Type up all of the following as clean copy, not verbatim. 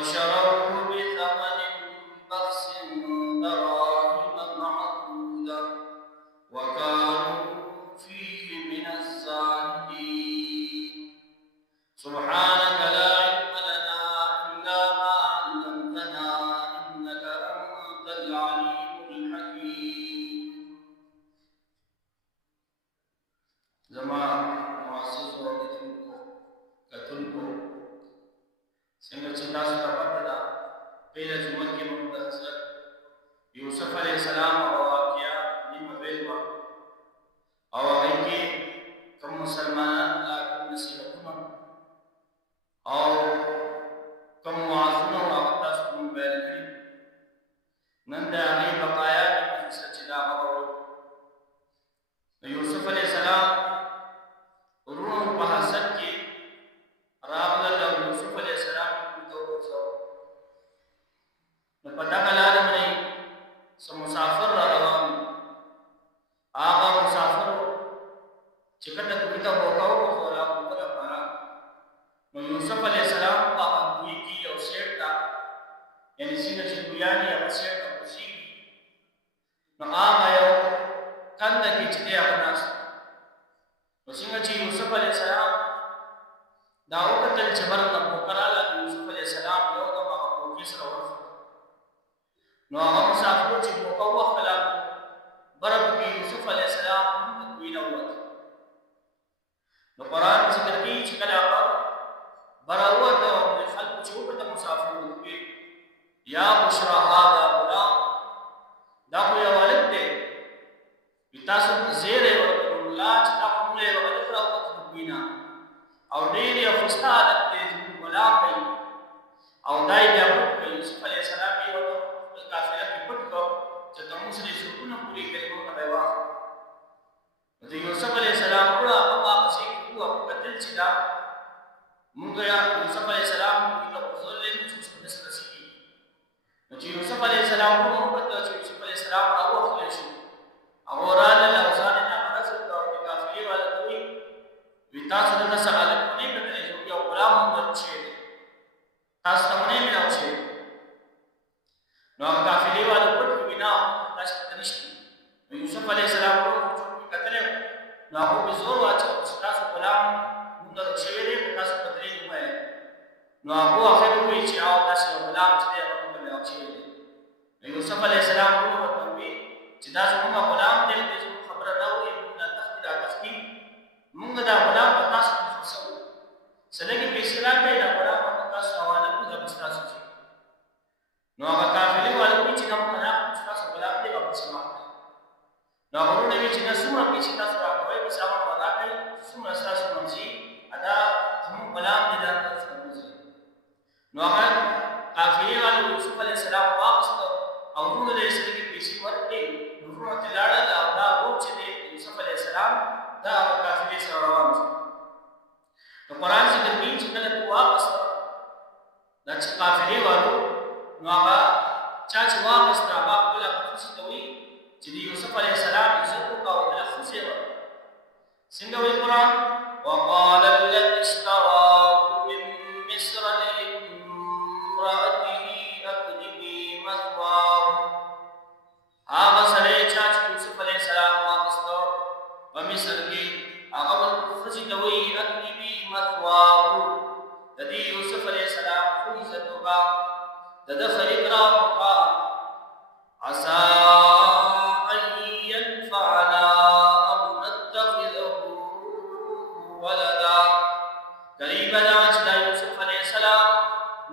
وشروه بثمن بخس دراهم معدودة وكانوا فيه من الزاهدين. سبحانك لا علم لنا إلا ما علمتنا إنك أنت العليم الحكيم. زمان معزز وقتنكو كتنكو سنگا چندا ستا پتدا پہلے جمعہ کی محمد حضرت یوسف علیہ السلام اور واقعہ نیم ویلوا اور آئی کے کم مسلمان لاکم نصیحتنا اور کم معاذنا وقتا سکون بیل کری نند آئی بقایا کی سچدا غور یوسف علیہ السلام روح بحثت کی راغل اللہ یوسف علیہ السلام کی توقع سو نپتا کلالم نہیں سمسافر را روان آغا مسافر چکتا کتا ہوکاو کو خورا کتا پارا یوسف علیہ السلام آغا کوئی کی او سیرتا یعنی سینہ چکویانی او سیرتا خوشی نو آغا یو کند کی چتے اغناس نو سنگا چی یوسف علیہ السلام داو قتل چبرنا پوکرالا یوسف علیہ السلام یو دم آغا پوکیس رو رفت نو آغا مسافر چی مقوق خلال برب کی یوسف علیہ السلام کوئی نوت نو قرآن ذکر کی چکل آغا براوت و اپنے خلق چوکتا مسافر ہوئے یا بشرا هذا غلام دا کوئی والد دے تاسو زیر ورکړه چې دا کومه ورکړه راوته کوینا او ډېری افستا عادت دې غلام دی او دای بیا په یوسف علیه السلام یو کافر کې پټ کو چې تاسو سره سکونه پوری کړو نو بیا د یوسف علیه السلام په هغه چې کوه په کتل چې دا مونږ یا یوسف علیه السلام په حضور له چې څه نسکی نو چې یوسف علیه السلام په چې یوسف علیه السلام راوخ شو اورال الاوزان نعمت او کافری والا دوی وتاسو د سوال کوي کله چې یو غلام ورچې تاسو ته نه ملاو شي نو کافری والا پټ بنا تاسو ته نشته یوسف علیه السلام کو کتل نو هغه به زور واچو چې تاسو غلام موږ ورچې دې تاسو پدري نه نو هغه اخر وی چې او تاسو غلام چې هغه ملاو شي یوسف علیه السلام کو وتوی چې دا زموږ غلام دی چې خبره دا وایي موږ تختی دا تختی موږ دا غلام په تاسو کې خصو سلګي په اسلام کې دا غلام په تاسو حواله کوو د تاسو چې نو هغه کافلی والو چې دا موږ نه تاسو غلام دی په سما نو هغه نو چې دا سمه په چې تاسو راکوي په سما ودا کوي سمه تاسو منځي ادا زموږ غلام دی دا تاسو نو هغه کافلی والو یوسف علیه السلام واپس او موږ دې سلګي په چې ورته نور تلاړه دا چې یوسف علیه السلام دا کافر سره روان شو نو قرآن ذکر کوي چې کله واپس دا چې کافر والو نو هغه چې واپس هغه خپل خصوصي دوی چې یوسف علیه السلام عزت او د خصوصي څنګه وی قرآن وقال الذي استوى من مصر لامرأته أكرمي مثواه هغه سره چې یوسف علیه السلام واپس ته په مصر کې هغه خصوصي دوی اکرمي مثواه د دې یوسف علیه السلام خو عزت وکا د خلیق را وکا عسى ان ينفعنا او نتخذه ولدا قریب دا چې یوسف علیه السلام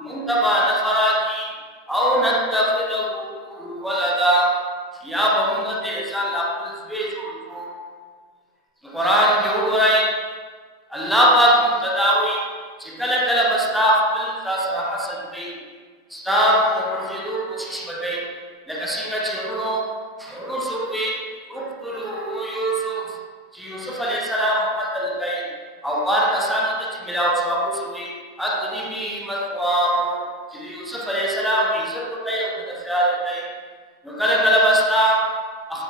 منتبه نفراتی او نتخذه ولدا یا بمونږ دې ځان خپل زوی جوړ کړو قرآن کې وګورئ الله پاک تداوی چې کله کله بستا خپل تاسو حسد کوي ستا په ورځېدو کوشش وکړي لکه څنګه چې ورونو سوي اقتلوا یوسف چې یوسف علیه السلام قتل کړي او بار کسانو ته چې ملاو شو سوي اکرمي مثواه چې یوسف علیه السلام عزت کوي او د خیال کوي نو کله کله بستا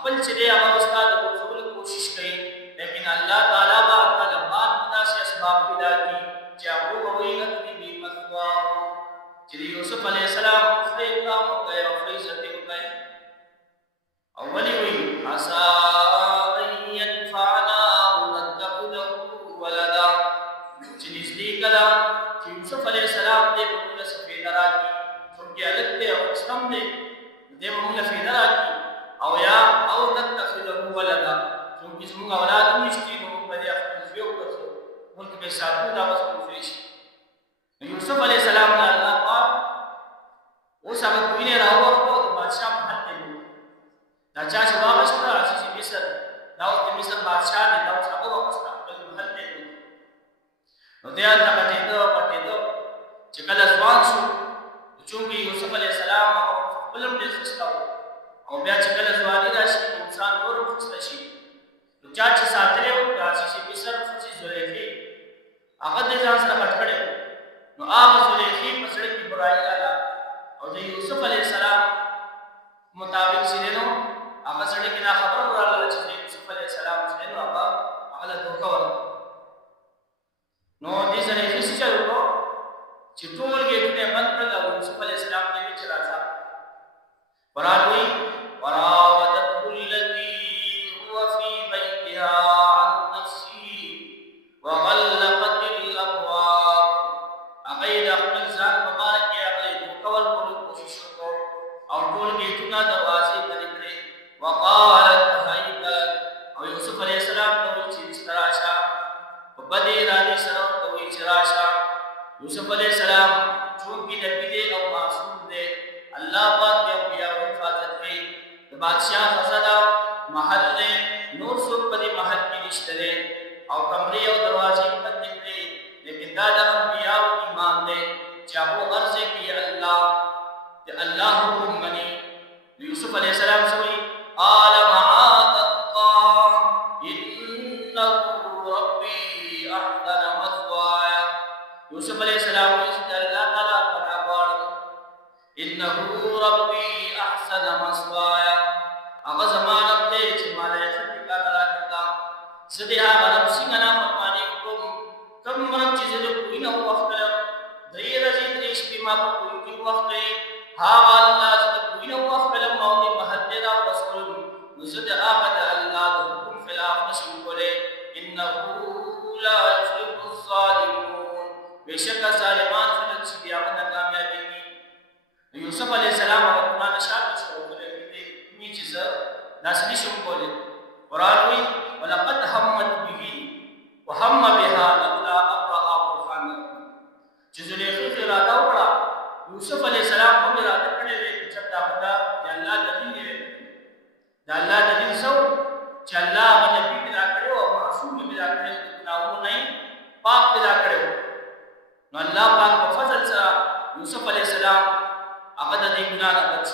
خپل چې دی هغه استاد په ټول کوشش کوي لیکن الله تعالی با کله بعد داسې اسباب پیدا کړي چې هغه وایي اکرمي مثواه چې یوسف علی السلام خپل قوم او عزت وکړي اولی وی عسى ان ينفعنا ونتخذه ولدا چې نږدې کړه چې یوسف علی السلام دې په موږ سفید راځي څنګه الګ دې او اسلام دې دې موږ سفید راځي او یا او نتخذه ولدا څنګه موږ اولاد نشته موږ په دې خپل ژوند وکړو موږ به ساتو دا وس کوو یوسف علی السلام نه الله پاک اوس هغه کوینه راوړو د بادشاہ محل ته دا چا چې واغسته عزیز مصر دا د مصر بادشاہ دی دا هغه واغسته په محل ته نو دې هغه پټېدو چې کله ځوان شو چې یوسف علی السلام خپل دې خستاو او بیا چې کله ځواني راشي انسان نور خسته شي نو چا چې ساتره او عزیز مصر چې زلیخي هغه دې ځان سره پټ کړو نو هغه زلیخي په سړک کې برایي راغله او د یوسف علی السلام مطابق سینو هغه سړی کې دا خبر وراله چې یوسف علی السلام سینو هغه دوکه ورکړه نو دې سره یې څه چلو کو چې ټول ګیټونه بند کړل او یوسف علی السلام دې چې راځه ورالوي وراودته التي هو في بيتها عن نفسه وغلقت الابواب هغه د خپل ځان په باره کې هغه دوکه ورکولو کوشش وکړ او ټول ګیټونه دروازې بندې کړې وقالت هيت او یوسف علیہ السلام ته چې استراشه په بدې ارادې سره ته چې راشه یوسف علیہ السلام چونکی نبی دی او معصوم دی الله پاک یې بیا حفاظت کوي د بادشاہ خزانه محل نه نور څوک په دې محل کې نشته او کمرې او دروازې بندې کړې لیکن دا د انبیاء ایمان دی چې هغه ارزه کوي الله حکم مني یوسف علیہ السلام سوئی قال معاذ الله انه ربي احسن مثواي یوسف علیہ السلام چې الله تعالی پناه غواړي انه ربي احسن مثواي هغه زمانه ته چې مالای څخه کار راکړه سدي هغه رب څنګه نه فرمانی کوم کوم مرګ چې دې کوی نه وخت درې ورځې درې شپې ما په کوی وخت ها الله چې کوی نه وخت بل موت محددا رسول نزد احد الله حکم خلاف نشو کوله انه لا يفلح الظالمون بشک ظالمان خلک چې بیا نه کامیابی یوسف علیہ السلام او قرآن شاهد شروع کړي دي چې داس نشو کوله قرآن وی ولقد همت به وهم بها لولا ابرأ برهان چې زلیخا اراده وکړه یوسف علیہ السلام په اراده کړې وي چې دا بدا د الله د دین دی د الله د دین سو چې الله باندې پیدا کړو او معصوم پیدا کړو ګناہوں نه پاک پیدا کړو نو الله پاک په فضل سره یوسف علیہ السلام هغه د دې ګناه نه بچ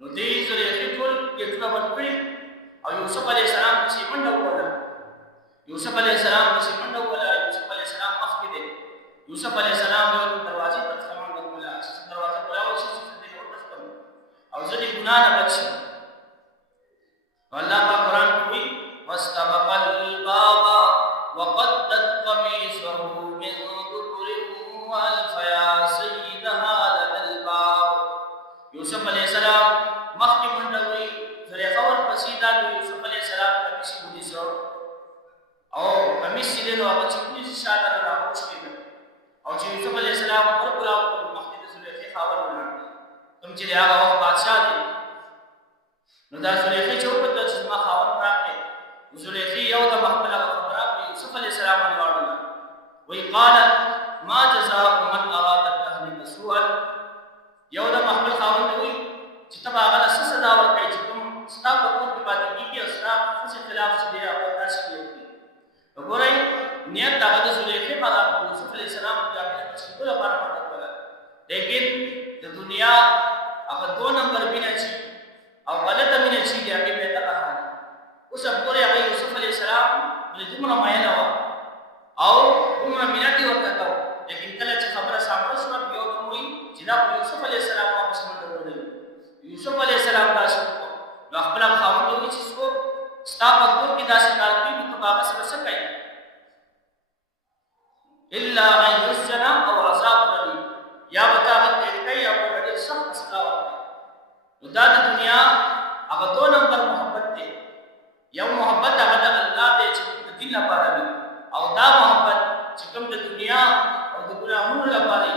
نو دې زلیخا ټول کېټه باندې او یوسف علیہ السلام چې منډه وکړه یوسف علیہ السلام چې منډه وکړه یوسف علیہ السلام مخ کې دی یوسف علیہ السلام یو دروازې پر سامان وکړه چې دروازه کولاو چې دې ورته او ځدې ګناه نه بچ الله په قرآن کې واستبق الباب وقدت قميصه من دبر والف يا سيدها لدى الباب یوسف علیہ السلام مخ کې منډه وکړه زلیخا ورپسې دا یوسف علیہ السلام کمیس ونیسو او کمیس دې نو هغه چې کمیس شاته راوښ کېده او چې یوسف علیہ السلام پر کلاو مخ کې زلیخا خاور ورنه کوم چې هغه وخت بادشاہ دی نو دا زلیخا چې په تاسو ما خاور راکې زلیخا یو د مخبل خبره یوسف علیہ السلام باندې وړاندې وی قال ما جزاء من اراد اهلك سوءا یو د مخبل خاور دی چې تبا هغه صدا ورکړي چې کوم ستا په کوم کې پاتې کیږي او ستا څه خلاف چې دی هغه تاسو کوي وګورئ نیت هغه د زلیخا په اړه یوسف علیہ السلام د چې ټول لپاره وکړه لیکن د دنیا هغه دو نمبر بینه چې او غلطه بینه چې دی هغه به تا حال اوس وګورئ هغه یوسف علیہ السلام د دومره مایه او دومره مینه ورکړه لیکن کله چې خبره سامنے شو یو دوی چې دا یوسف علیہ السلام واپس منډه یوسف علیہ السلام داسې نو خپل خاوند دوی چې څو ستا په کور کې داسې کار کوي نو هغه څه کوي الا ان يسجن او عذاب رلی یا بتا او د ګناهونو لپاره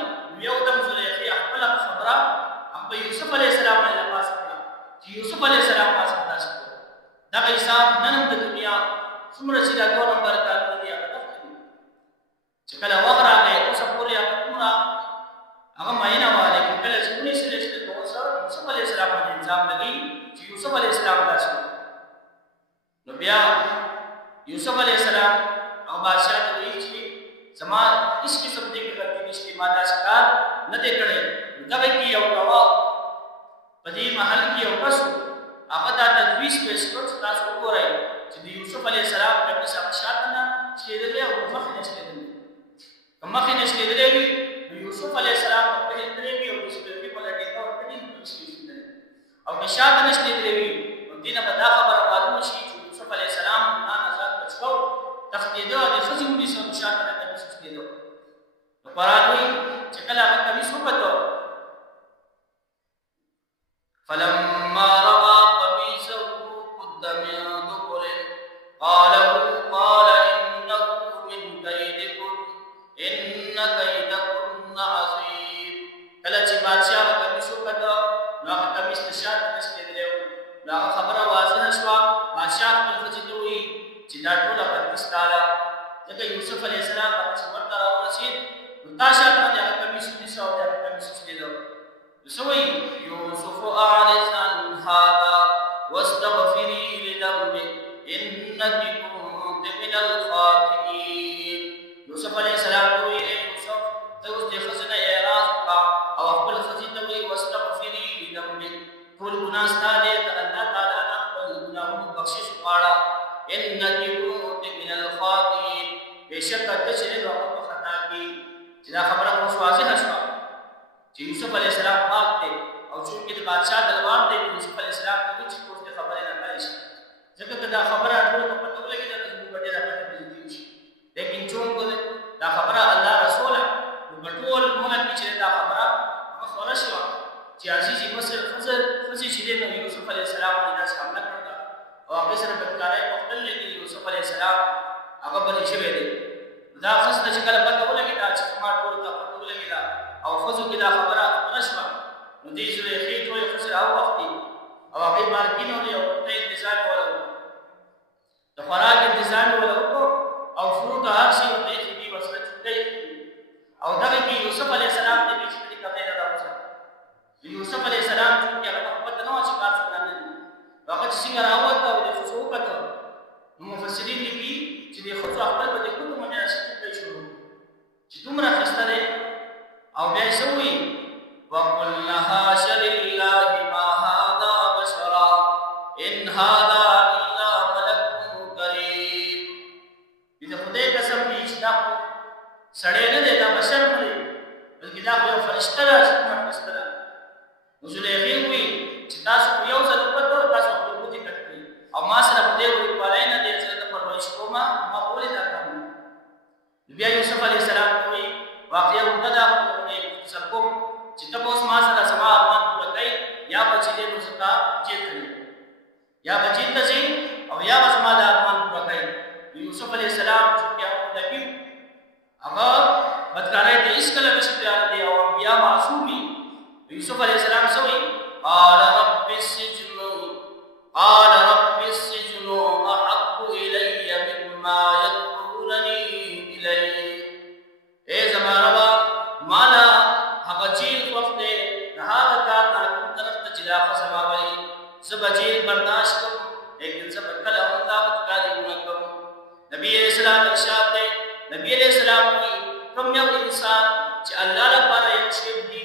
یو دم زلیخی خپل خبره په یوسف علی السلام باندې پاس کړه چې یوسف علی السلام پاس کړه دا حساب نن د دنیا څومره چې دا 2 نمبر کار دی هغه چې کله وخت راغی اوس پورې هغه کومه هغه ماینه والے کله چې کونی سره چې یوسف علی السلام باندې الزام لګی چې یوسف علی السلام راځي نو بیا یوسف علی السلام او بادشاہ ته وی چې زما اس قسم دې کې غلطي نشته ما دا شکار نه دې کړې دا کې یو کوا په دې محل کې یو کس هغه دا تدویس پیش کړ چې تاسو وګورئ چې یوسف علی السلام په حساب شاتنه چې دې او مخ نه شته مخ نه شته دې یوسف علی السلام په دې کې او چې دې په لټه کې او دې او نشاط نشته دې دینه په دا خبره معلومه شي چې یوسف علی السلام نه آزاد بچو تخدیدو د خزمونی سره نشاط نه کوي تخدیدو نو پراتوي چې کله هغه کمی سوپتو فلما رأى قميصه قد من دبر قال إنه من كيدكن إن كيدكن عظيم کله چې بادشاہ کمی سوپتو نو هغه کمی نشاط نشته دی نو هغه خبره واضح شوه بادشاہ خپل ښځې ته وایي چې دا ټوله بدبختاله ځکه یوسف علیه السلام هغه چې ورته راورسېد نو تا شاته باندې هغه کمیس ونیسه او د هغه کمیس وشلېده نو څه وایي یوسف اعرض عن هذا واستغفري لذنبك انك كنت من الخاطئين یوسف علیه السلام ته وایي ای یوسف ته اوس دې ښځې نه اعراض وکړه او خپل ښځې ته وایي واستغفري لذنبك ټول ګناه ستا دی د الله تعالی نه خپل ګناهونو بخشش وغواړه انك كنت من الخاطئين بشک ته چې نو په خطا کې چې دا خبره مو واضحه شوه چې یوسف علی السلام پاک دی او چې د بادشاہ دلوان دی یوسف علی السلام ته چې کوم څه خبره نه کوي ځکه دا خبره ټول په پټو لګي دا زموږ ډېر راځي دي شي لیکن څوک دا خبره الله رسول ټول موږ چې دا خبره مسوره شوه چې عزیز مصر خزي چې د یوسف علی السلام باندې حمله کړه او هغه سره د کارای په خپل کې یوسف علی السلام هغه بلې شوی دی دا خصه چې کله پته ولګی دا چې ما ټول ته پته ولګی او خزو کې دا خبره نشوه نو دې زوی خې ټول خسر او وخت او هغه مارکینو دی او ته انتظار ولرو د خوراک انتظار ولرو او فروت هر شي ته دې وسله چټي او دا کې یوسف علی السلام دې چې کمه نه راوځي یوسف علی السلام چې هغه پته نو چې کار څنګه نه هغه څنګه راوته او د خصو کته مفسرین لیکي چې د خصو خپل په دې کومه نه شي کوي شروع چې دومره خسته ده او بیا شوی وقلنا حاش لله ما هذا بشرا ان هذا الا ملك کریم دې خدای قسم دې چې دا سړی نه دی دا بشر نه دی بلکې دا یو فرشته ده چې فرشته ده زلیخی وی چې تاسو یو ځل وکړو تاسو په بوتي کټی او ما سره په دې وی پالای نه دې چې د پرورش کوما ما بولې دا کوم بیا یوسف علی السلام وی واقعا ودا په سر کوم چې تاسو ما سره سما ارمان وکړي یا بچی دې نو ستا چیت یا بچی ته سي او یا سما د ارمان وکړي یوسف علی السلام چې هغه د پیو هغه بدکارای دې اسکل نشته دی او بیا معصومي یوسف علیہ السلام سوئی قال رب السجن احب الی مما يدعونني الیه اے زما ربا مالا هغه چیز وخت نه هغه کار نه طرف ته چلا خصما وای سبجی برداشت کو لیکن سب کله هم طاقت کاری نه کو نبی اسلام ارشاد دے نبی علیہ السلام کی کم یو انسان چې الله لپاره یو شی دی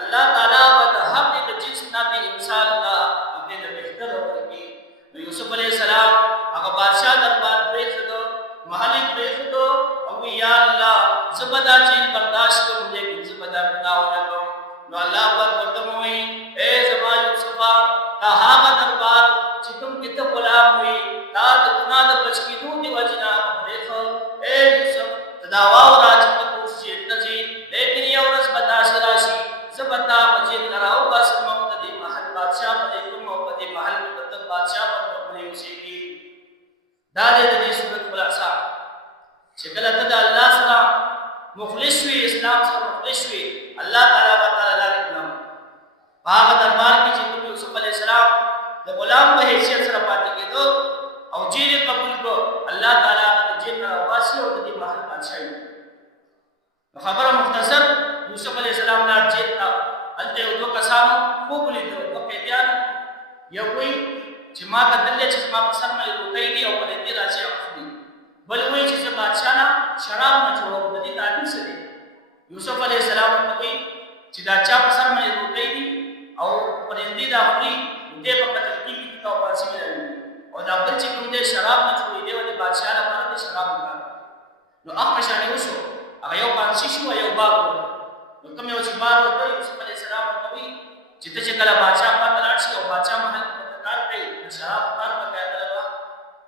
اللہ تعالی بد حق د جنس نبی انسان کا اپنے بهتر ورکی یوسف علیہ السلام هغه بادشاہ دربار پریخدو محل پریخدو او یا الله زبدا چیز برداشت کوم لیکن زبدا بناو نه کوم نو الله پر ورتموي اے زما یوسف تا هغه دربار چې کوم کته غلام وي تا د ګناه د بچکیدو دی وجنا پریخو اے یوسف تداوا او راج په کوشش نشي لیکن یو ورځ بداشت راشي زبتا مجید نراو باسم مقتدی محل بادشاہ پر ایکم مقتدی محل مقتد بادشاہ پر مقتدی اسی کی دادے دنی صورت خلاصہ شکلت دا اللہ سرا مخلص مخلص شوې اسلام سره مخلص شوې الله تعالی به تعالی لارې کړم په هغه دربار کې چې کوم یوسف علیه السلام د غلام په حیثیت سره پاتې کېدو او جیل قبول کو الله تعالی د جیل نه راوباسي او د دې محل بادشاہي خبره مختصر یوسف علیه السلام لار جیل ته هلته یو دوه کسانو خوب لیدو دوه قیدیان یو وایي چې ما کتلې چې ما په سر باندې روټۍ دي او په دې راځي اخلي بل وایي چې بادشاہ نه شراب نه جوړو د دې تعبیر څه دی یوسف علیه السلام ته وایي چې دا چا په سر باندې روټۍ دي او په دې دا خوري دې په قتل کې کتاب پاسې لري او دا بل چې کوم دې شراب نه جوړي دی ولې بادشاہ لپاره د شراب وکړ نو هغه شانې وشو هغه یو پانسي شو یو باب نو کوم یو چې بار ورته یوسف علیه السلام ته وایي چې ته چې کله بادشاہ پاتې لاړ شي او بادشاہ محل کار کوي شراب کار پکې دروا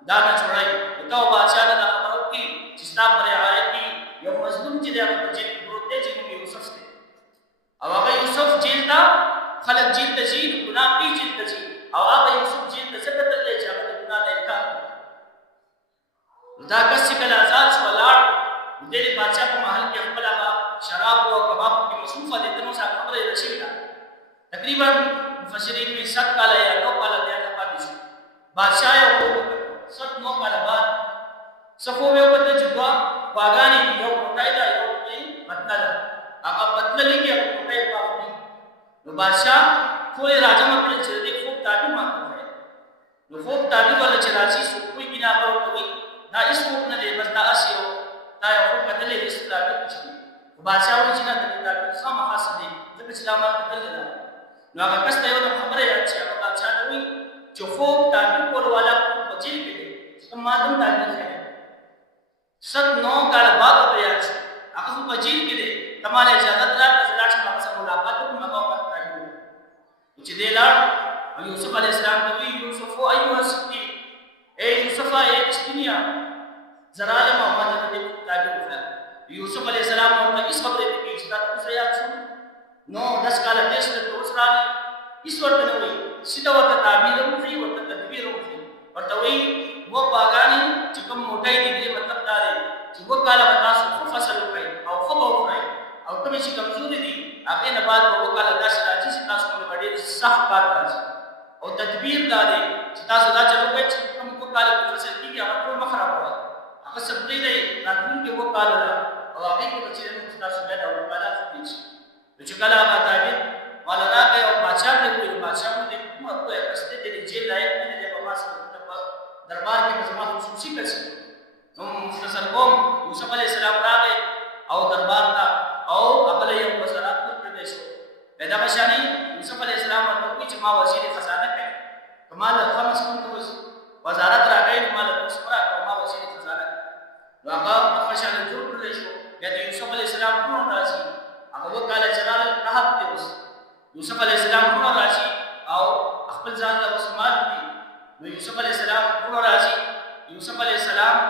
دا نه جوړای ته او بادشاہ دا خبرو کې چې ستا پر آیت کې یو مظلوم چې دا په جیل پروت دی چې یوسف دی او هغه یوسف جیل ته خلق جیل ته ځي ګناه کوي جیل ته ځي او هغه یوسف جیل ته څنګه تللی چې هغه د ګناه نه انکار دا کس چې کله آزاد شو لاړ د بادشاہ په محل کې خپل هغه شراب او کباب کې مصروفه دي نو څنګه خبره رسېږي تقریبا مفسرین میں 7 کال یا 9 کال دیا پاتې شو بادشاہ یو 7 کال بعد صفو یو په جدوا باغانی یو کوټای دا یو کې بدل هغه بدل لګي کوټای پاتې نو بادشاہ ټول راځم په چې دې خوب تعبیر ماته نو خوب تعبیر ولا چې راځي سو کوئی بنا ورته دا اس خوب نه دی بس دا اسیو دا یو خوب بدلې اس تعبیر چې بادشاہ و چې نه د تعبیر سم حاصل دي د اسلامات بدل نو هغه کس ته یو خبره یاد شي هغه بادشاہ نوې چې خوب تعبیر کول والا په جیل کې دي چې ماتم تعبیر کوي 9 کال بعد ته یاد شي هغه په جیل کې دي تمہارے اجازه تر ځلاټ سره ملاقات کوم هغه وخت راځي چې دې لاړ یوسف علیہ السلام ته وی یوسف او ایوه ستی اے یوسف اے چنیا زرال محمد دې تعبیر وکړه یوسف علیہ السلام ورته اس خبره ته چې تاسو یاد شو نو 10 کال دیش ته اوسراله اس ورته نو سیده ورته تعبیر وکړي ورته تدبیر وکړي ورته وی و باغانی چې کوم موټای دي مطلب دا دی چې و کاله تاسو خو فصل وکړي او خو وکړي او کوم چې کمزوري دي هغه نه بعد و کاله داس راځي چې تاسو کوم ډېر سخت کار راځي او تدبیر دا دی چې تاسو دا چلو کوي چې کوم کو کاله فصل کیږي هغه ټول مخرب وایي هغه سبدي دی راتلونکي و کاله او هغه کې چې تاسو به دا و کاله کیږي چې کله هغه تعبیر والا راغی او بادشاہ ته ویل بادشاہ دې کومه کوه استه دې جیل لایق نه دی په ماسه په دربار کې مزما خصوصي کړي نو مختصر کوم یوسف علیہ السلام راغی او دربار ته او خپل یو وزارت ورکړل شو پیدا بشانی یوسف علیہ السلام ورته چې ما وزیر خزانه کړ کمال خمس کوم وزارت راغی مال تسمرا ما وزیر خزانه هغه بشانی جوړ کړل شو د یوسف علیہ السلام کوم راځي هغه وکاله چلال راحت دی اوس یوسف علیہ السلام کو راځي او خپل ځان له وسمات دي نو یوسف علیہ السلام کو راځي یوسف علیہ السلام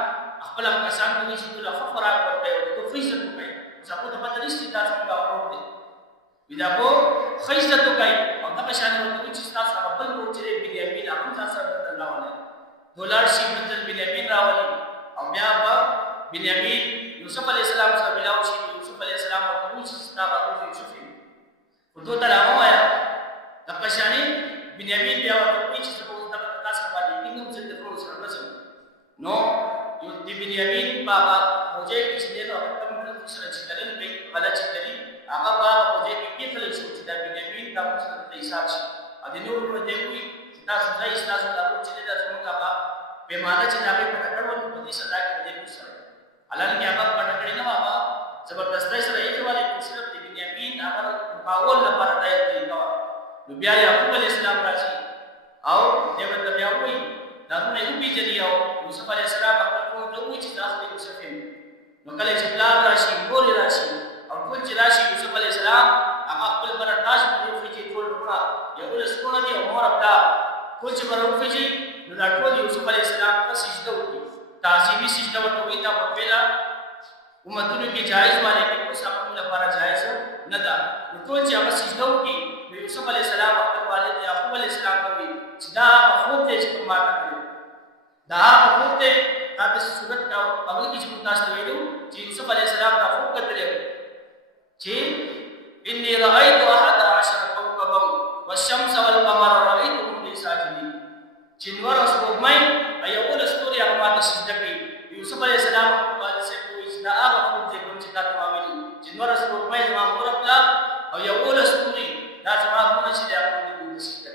خپل کسان ته چې له خوراک ورته او د فیصد کوي ځکه ته پته نشته تاسو موږ اورو دي بیا کو خیزت کوي او د بشان ورته چې تاسو خپل ورچې بنیامین هغه تاسو سره راولي دولار شي بدل بنیامین راولي او بیا په بنیامین یوسف علیہ السلام سره ملاو شي یوسف علیہ السلام ورته چې تاسو یوسف ودو ته راوایا د بشاني بنیامین بیا ورته چې تاسو باندې کینوم چې د ټول سره راځي نو یو د بنیامین بابا موجه کې چې نو کوم سره چې دلن به بل چې دلی هغه بابا موجه کې کې فل شو چې د بنیامین د سره د حساب شي ا د نور نو دی وي تاسو ځای تاسو د چې د څنګه بابا په ماده چې دا په پټکړو په دې صدا کې دې سره الان کې هغه پټکړې نه بابا زبردستۍ سره یې والے صرف د بنیامین هغه باور لپاره دی نو بیا یعقوب علیہ السلام راځي او دغه بیا وایي دا نو یو پیجنی او یوسف علیہ السلام خپل کوم ته وایي چې تاسو د یوسف نو کله چې پلان راشي ګوري راشي او ټول چې راشي یوسف علیہ السلام هغه خپل پر تاج باندې چې ټول وکړه یو له سکونه دی او مور خپل ټول چې ورو فيجي نو دا ټول یوسف علیہ السلام ته سجده وکړي تعظیمی سجده ورته دا په پیلا امتونو کې جایز والے کې کوم سبب لپاره جایز نه ده ټول چې هغه سجده وکړي یوسف علیہ السلام خپل والد یعقوب علیہ السلام کوي چې دا خوب دې چې ما کړی دا خوب دې تاسو صورت کا اول کې چې تاسو ویلو چې یوسف علیہ السلام دا خوب کړل إني رأيت 11 كوكبا والشمس والقمر رأيتهم لي ساجدين. جنور سبومai ayawul story yang mata sejaki Yusuf alaihissalam ko se ko isna aga khud je kun chita tamamili jinwar sbumai ma murabla ayawul story da sama kun si da kun sejaki